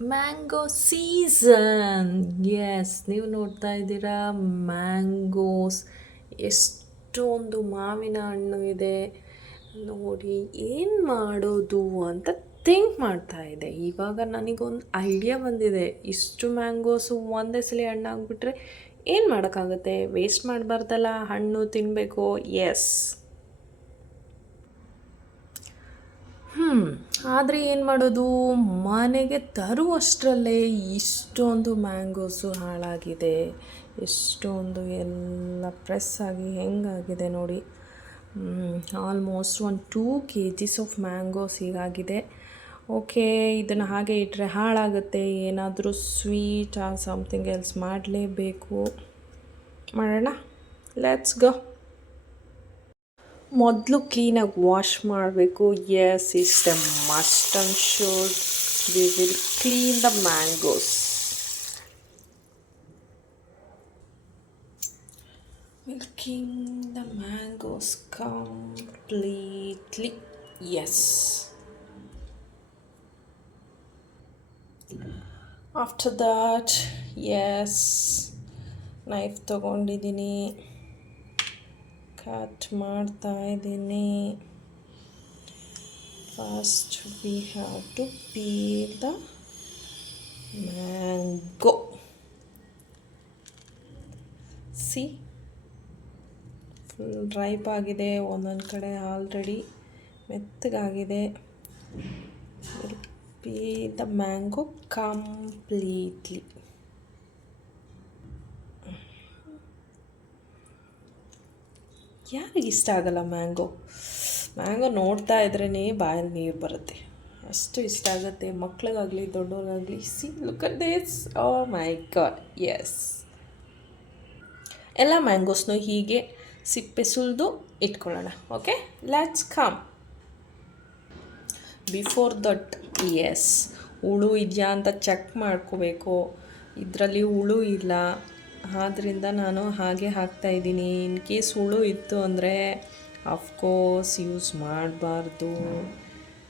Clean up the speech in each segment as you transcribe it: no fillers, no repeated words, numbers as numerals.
Mango season. S, ನೀವು ನೋಡ್ತಾ ಇದ್ದೀರಾ ಮ್ಯಾಂಗೋಸ್. ಎಷ್ಟೊಂದು ಮಾವಿನ ಹಣ್ಣು ಇದೆ ನೋಡಿ. ಏನು ಮಾಡೋದು ಅಂತ ಥಿಂಕ್ ಮಾಡ್ತಾ ಇದೆ. ಇವಾಗ ನನಗೊಂದು ಐಡಿಯಾ ಬಂದಿದೆ. ಇಷ್ಟು ಮ್ಯಾಂಗೋಸು ಒಂದೇ ಸಲ ಹಣ್ಣಾಗ್ಬಿಟ್ರೆ ಏನು ಮಾಡೋಕ್ಕಾಗುತ್ತೆ? ವೇಸ್ಟ್ ಮಾಡಬಾರ್ದಲ್ಲ, ಹಣ್ಣು ತಿನ್ನಬೇಕು. ಎಸ್. ಆದರೆ ಏನು ಮಾಡೋದು? ಮನೆಗೆ ತರುವಷ್ಟರಲ್ಲೇ ಇಷ್ಟೊಂದು ಮ್ಯಾಂಗೋಸು ಹಾಳಾಗಿದೆ. ಎಷ್ಟೊಂದು ಎಲ್ಲ ಪ್ರೆಸ್ ಆಗಿ ಹೆಂಗಾಗಿದೆ ನೋಡಿ. ಆಲ್ಮೋಸ್ಟ್ ಒಂದು 2 kgs ಆಫ್ ಮ್ಯಾಂಗೋಸ್ ಹೀಗಾಗಿದೆ. ಓಕೆ, ಇದನ್ನು ಹಾಗೆ ಇಟ್ಟರೆ ಹಾಳಾಗುತ್ತೆ. ಏನಾದರೂ ಸ್ವೀಟ್ ಸಮಥಿಂಗ್ ಎಲ್ಸ್ ಮಾಡಲೇಬೇಕು. ಮಾಡೋಣ, ಲೆಟ್ಸ್ ಗೋ. ಮೊದಲು ಕ್ಲೀನಾಗಿ ವಾಶ್ ಮಾಡಬೇಕು. Yes, is the must and should. We will clean the mangoes. Milking the mangoes completely. Yes. After that, yes, knife ತಗೊಂಡಿದ್ದೀನಿ, ಕಟ್ ಮಾಡ್ತಾ ಇದ್ದೀನಿ. First we have to peel the mango. See, full ripe ಆಗಿದೆ. ಒಂದೊಂದು ಕಡೆ already ಮೆತ್ತಗಾಗಿದೆ. Peel the mango completely. ಯಾರಿಗೆ ಇಷ್ಟ ಆಗಲ್ಲ ಮ್ಯಾಂಗೋ? ಮ್ಯಾಂಗೋ ನೋಡ್ತಾ ಇದ್ರೇ ಬಾಯಲ್ಲಿ ನೀರು ಬರುತ್ತೆ, ಅಷ್ಟು ಇಷ್ಟ ಆಗುತ್ತೆ. ಮಕ್ಳಿಗಾಗಲಿ ದೊಡ್ಡವ್ರಿಗಾಗಲಿ. See, look at this. Oh my God. Yes, ಎಲ್ಲ ಮ್ಯಾಂಗೋಸ್ನು ಹೀಗೆ ಸಿಪ್ಪೆ ಸುಲಿದು ಇಟ್ಕೊಳ್ಳೋಣ. Okay, let's come. Before that, yes, ಹುಳು ಇದೆಯಾ ಅಂತ ಚೆಕ್ ಮಾಡ್ಕೋಬೇಕು. ಇದರಲ್ಲಿ ಹುಳು ಇಲ್ಲ, ಆದ್ದರಿಂದ ನಾನು ಹಾಗೆ ಹಾಕ್ತಾಯಿದ್ದೀನಿ. ಇನ್ ಕೇಸ್ ಹುಳು ಇತ್ತು ಅಂದರೆ ಅಫ್ಕೋರ್ಸ್ ಯೂಸ್ ಮಾಡಬಾರ್ದು.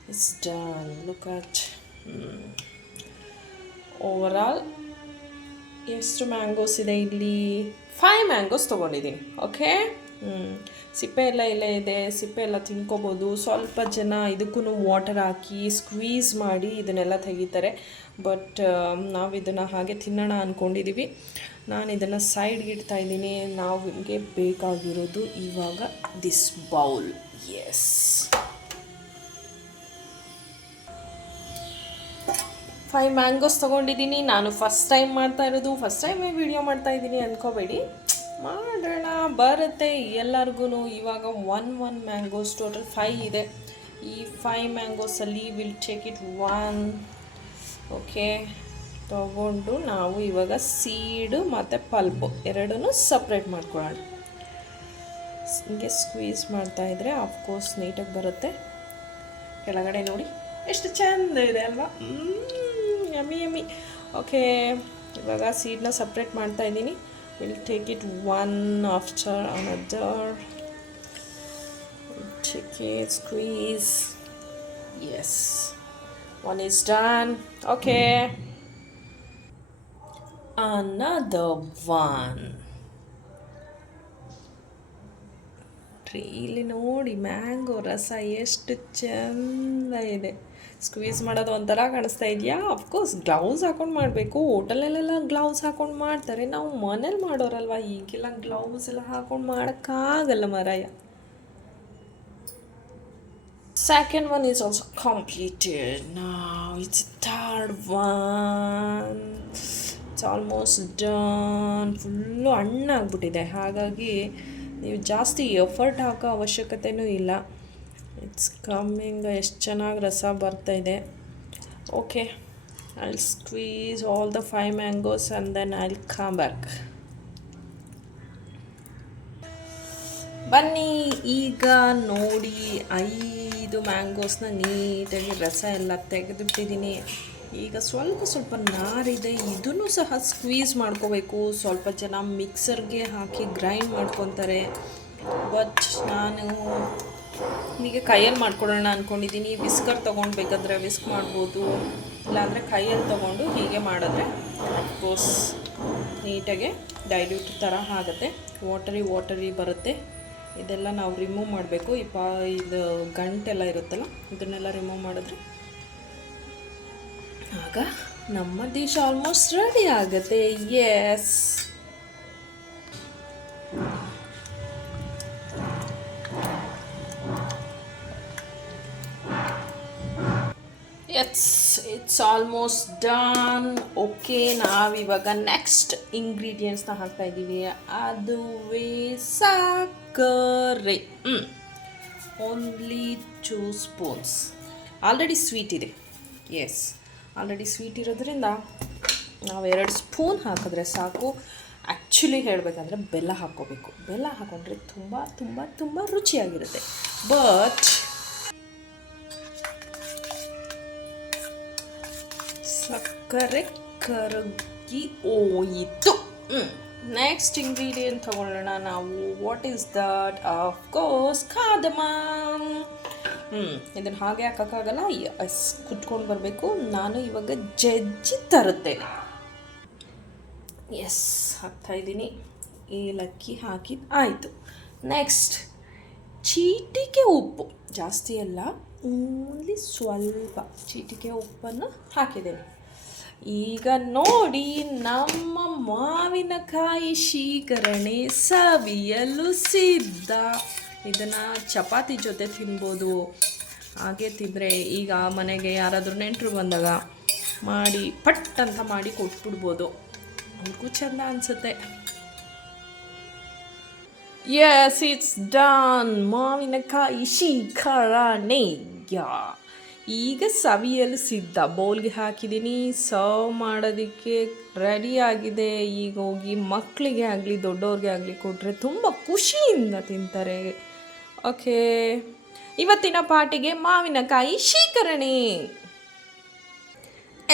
It's done. Look at. Overall ಎಷ್ಟು ಮ್ಯಾಂಗೋಸ್ ಇದೆ ಇಲ್ಲಿ? 5 ಮ್ಯಾಂಗೋಸ್ ತೊಗೊಂಡಿದ್ದೀನಿ. ಓಕೆ, ಸಿಪ್ಪೆ ಎಲ್ಲ ಇಲ್ಲೇ ಇದೆ. ಸಿಪ್ಪೆ ಎಲ್ಲ ತಿನ್ಕೋಬೋದು. ಸ್ವಲ್ಪ ಜನ ಇದಕ್ಕೂ ವಾಟರ್ ಹಾಕಿ ಸ್ಕ್ವೀಸ್ ಮಾಡಿ ಇದನ್ನೆಲ್ಲ ತೆಗಿತಾರೆ. ಬಟ್ ನಾವು ಇದನ್ನು ಹಾಗೆ ತಿನ್ನೋಣ ಅಂದ್ಕೊಂಡಿದ್ದೀವಿ. ನಾನು ಇದನ್ನು ಸೈಡ್ಗೆ ಇಡ್ತಾಯಿದ್ದೀನಿ. ನಮಗೆ ಬೇಕಾಗಿರೋದು ಇವಾಗ ದಿಸ್ ಬೌಲ್. ಎಸ್, 5 ಮ್ಯಾಂಗೋಸ್ ತೊಗೊಂಡಿದ್ದೀನಿ. ನಾನು ಫಸ್ಟ್ ಟೈಮ್ ಮಾಡ್ತಾ ಇರೋದು, ಫಸ್ಟ್ ಟೈಮೇ ವಿಡಿಯೋ ಮಾಡ್ತಾಯಿದ್ದೀನಿ ಅಂದ್ಕೋಬೇಡಿ. ಮಾಡೋಣ, ಬರುತ್ತೆ ಎಲ್ಲರಿಗೂ. ಇವಾಗ 1 ಮ್ಯಾಂಗೋಸ್, ಟೋಟಲ್ 5 ಇದೆ. ಈ 5 ಮ್ಯಾಂಗೋಸಲ್ಲಿ ವಿಲ್ ಟೇಕ್ ಇಟ್ 1. ಓಕೆ, ತಗೊಂಡು ನಾವು ಇವಾಗ ಸೀಡು ಮತ್ತು ಪಲ್ಪು ಎರಡನ್ನೂ ಸಪ್ರೇಟ್ ಮಾಡ್ಕೊಳ್ಳೋಣ. ಹಿಂಗೆ ಸ್ಕ್ವೀಸ್ ಮಾಡ್ತಾಯಿದ್ರೆ ಆಫ್ಕೋರ್ಸ್ ನೀಟಾಗಿ ಬರುತ್ತೆ. ಕೆಳಗಡೆ ನೋಡಿ ಎಷ್ಟು ಚೆಂದ ಇದೆ ಅಲ್ವಾ? Yummy yummy. ಓಕೆ, ಇವಾಗ ಸೀಡನ್ನ ಸಪ್ರೇಟ್ ಮಾಡ್ತಾಯಿದ್ದೀನಿ. We'll take it one after another. Take it, squeeze. Yes, one is done. Okay, another one. ಇಲ್ಲಿ ನೋಡಿ, ಮ್ಯಾಂಗೋ ರಸ ಎಷ್ಟು ಚೆಂದ ಇದೆ. ಸ್ಕ್ವೀಸ್ ಮಾಡೋದು ಒಂಥರ ಕಾಣಿಸ್ತಾ ಇದೆಯಾ? ಅಫ್ಕೋರ್ಸ್ ಗ್ಲೌಸ್ ಹಾಕೊಂಡು ಮಾಡಬೇಕು. ಹೋಟೆಲಲ್ಲೆಲ್ಲ ಗ್ಲೌಸ್ ಹಾಕೊಂಡು ಮಾಡ್ತಾರೆ. ನಾವು ಮನೇಲಿ ಮಾಡೋರಲ್ವ, ಈಗೆಲ್ಲ ಗ್ಲೌಸ್ ಎಲ್ಲ ಹಾಕೊಂಡು ಮಾಡೋಕ್ಕಾಗಲ್ಲ ಮಾರಾಯ. Second one is also completed. Now it's third one. It's almost done. Full ಹಣ್ಣಾಗ್ಬಿಟ್ಟಿದೆ. ಹಾಗಾಗಿ ನೀವು ಜಾಸ್ತಿ ಎಫರ್ಟ್ ಹಾಕೋ ಅವಶ್ಯಕತೆಯೂ ಇಲ್ಲ. It's coming. ಎಷ್ಟು ಚೆನ್ನಾಗಿ ರಸ ಬರ್ತಾಯಿದೆ. Okay, I'll squeeze all the 5 mangoes and then I'll come back. ಬನ್ನಿ, ಈಗ ನೋಡಿ 5 ಮ್ಯಾಂಗೋಸ್ನ ನೀಟಾಗಿ ರಸ ಎಲ್ಲ ತೆಗೆದುಬಿಟ್ಟಿದ್ದೀನಿ. ಈಗ ಸ್ವಲ್ಪ ನಾರಿದೆ, ಇದನ್ನು ಸಹ ಸ್ಕ್ವೀಸ್ ಮಾಡ್ಕೋಬೇಕು. ಸ್ವಲ್ಪ ಜನ ಮಿಕ್ಸರ್ಗೆ ಹಾಕಿ ಗ್ರೈಂಡ್ ಮಾಡ್ಕೊತಾರೆ. ಬಟ್ ನಾನು ಹೀಗೆ ಕೈಯಲ್ಲಿ ಮಾಡ್ಕೊಳ್ಳೋಣ ಅಂದ್ಕೊಂಡಿದ್ದೀನಿ. ವಿಸ್ಕರ್ ತೊಗೊಂಡು ಬೇಕಾದರೆ ವಿಸ್ಕ್ ಮಾಡ್ಬೋದು. ಇಲ್ಲಾಂದರೆ ಕೈಯಲ್ಲಿ ತೊಗೊಂಡು ಹೀಗೆ ಮಾಡಿದ್ರೆ ಅಫ್ಕೋರ್ಸ್ ನೀಟಾಗಿ ಡೈಲ್ಯೂಟ್ ಥರ ಆಗುತ್ತೆ, ವಾಟರಿ ಬರುತ್ತೆ. ಇದೆಲ್ಲ ನಾವು ರಿಮೂವ್ ಮಾಡಬೇಕು. ಇದು ಗಂಟೆಲ್ಲ ಇರುತ್ತಲ್ಲ ಇದನ್ನೆಲ್ಲ ರಿಮೂವ್ ಮಾಡಿದ್ರೆ ಆಗ ನಮ್ಮ ಡಿಶ್ ಆಲ್ಮೋಸ್ಟ್ ರೆಡಿ ಆಗುತ್ತೆ. Yes, it's almost done. Okay, ನಾವಿವಾಗ ನೆಕ್ಸ್ಟ್ ಇಂಗ್ರೀಡಿಯೆಂಟ್ಸ್ನ ಹಾಕ್ತಾ ಇದ್ದೀವಿ. ಅದುವೇ ಸಕ್ಕರೆ. Only 2 spoons. ಆಲ್ರೆಡಿ ಸ್ವೀಟ್ ಇದೆ. ಎಸ್, ಆಲ್ರೆಡಿ ಸ್ವೀಟ್ ಇರೋದ್ರಿಂದ ನಾವು 2 ಸ್ಪೂನ್ ಹಾಕಿದ್ರೆ ಸಾಕು. ಆ್ಯಕ್ಚುಲಿ ಹೇಳಬೇಕಂದ್ರೆ ಬೆಲ್ಲ ಹಾಕ್ಕೋಬೇಕು. ಬೆಲ್ಲ ಹಾಕ್ಕೊಂಡ್ರೆ ತುಂಬ ತುಂಬ ತುಂಬ ರುಚಿಯಾಗಿರುತ್ತೆ. ಬಟ್ ಸಕ್ಕರೆ ಕರಗಿ ಹೋಯಿತು. ನೆಕ್ಸ್ಟ್ ಇಂಗ್ರೀಡಿಯೆಂಟ್ ತಗೊಳ್ಳೋಣ ನಾವು. What is that? Of course cardamom. ಇದನ್ನು ಹಾಗೆ ಹಾಕೋಕ್ಕಾಗಲ್ಲ, ಕುಟ್ಕೊಂಡು ಬರಬೇಕು. ನಾನು ಇವಾಗ ಜಜ್ಜಿ ತರುತ್ತೇನೆ. ಎಸ್, ಹಾಕ್ತಾಯಿದ್ದೀನಿ. ಏಲಕ್ಕಿ ಹಾಕಿದ್ದು ಆಯಿತು. ನೆಕ್ಸ್ಟ್ ಚೀಟಿಕೆ ಉಪ್ಪು, ಜಾಸ್ತಿ ಎಲ್ಲ, ಓನ್ಲಿ ಸ್ವಲ್ಪ ಚೀಟಿಕೆ ಉಪ್ಪನ್ನು ಹಾಕಿದ್ದೇನೆ. ಈಗ ನೋಡಿ, ನಮ್ಮ ಮಾವಿನಕಾಯಿ ಶೀಕರಣೆ ಸವಿಯಲು ಸಿದ್ಧ. ಇದನ್ನು ಚಪಾತಿ ಜೊತೆ ತಿನ್ಬೋದು. ಹಾಗೆ ತಿಂದರೆ ಈಗ ಮನೆಗೆ ಯಾರಾದರೂ ನೆಂಟರು ಬಂದಾಗ ಮಾಡಿ ಪಟ್ ಅಂತ ಮಾಡಿ ಕೊಟ್ಬಿಡ್ಬೋದು, ಅವ್ರಿಗೂ ಚೆಂದ ಅನಿಸುತ್ತೆ. Yes, it's done. ಮಾವಿನಕಾಯಿ ಶೀಕರಣೆ ಈಗ ಸವಿಯಲು ಸಿದ್ಧ. ಬೌಲ್ಗೆ ಹಾಕಿದ್ದೀನಿ. ಸರ್ವ್ ಮಾಡೋದಕ್ಕೆ ರೆಡಿಯಾಗಿದೆ. ಈಗ ಹೋಗಿ ಮಕ್ಕಳಿಗೆ ಆಗಲಿ ದೊಡ್ಡವ್ರಿಗೆ ಆಗಲಿ ಕೊಟ್ಟರೆ ತುಂಬ ಖುಷಿಯಿಂದ ತಿಂತಾರೆ. ಓಕೆ, ಇವತ್ತಿನ ಪಾರ್ಟಿಗೆ ಮಾವಿನಕಾಯಿ ಶೀಕರಣೆ.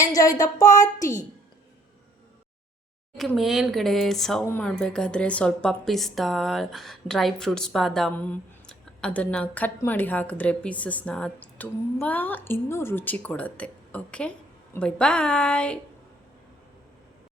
Enjoy the party. ಮೇಲ್ಗಡೆ ಸರ್ವ್ ಮಾಡಬೇಕಾದ್ರೆ ಸ್ವಲ್ಪ ಪಿಸ್ತಾ, ಡ್ರೈ ಫ್ರೂಟ್ಸ್, ಬಾದಾಮ್ ಅದನ್ನು ಕಟ್ ಮಾಡಿ ಹಾಕಿದ್ರೆ ಪೀಸಸ್ನ ತುಂಬ ಇನ್ನೂ ರುಚಿ ಕೊಡುತ್ತೆ. ಓಕೆ, ಬೈ ಬಾಯ್.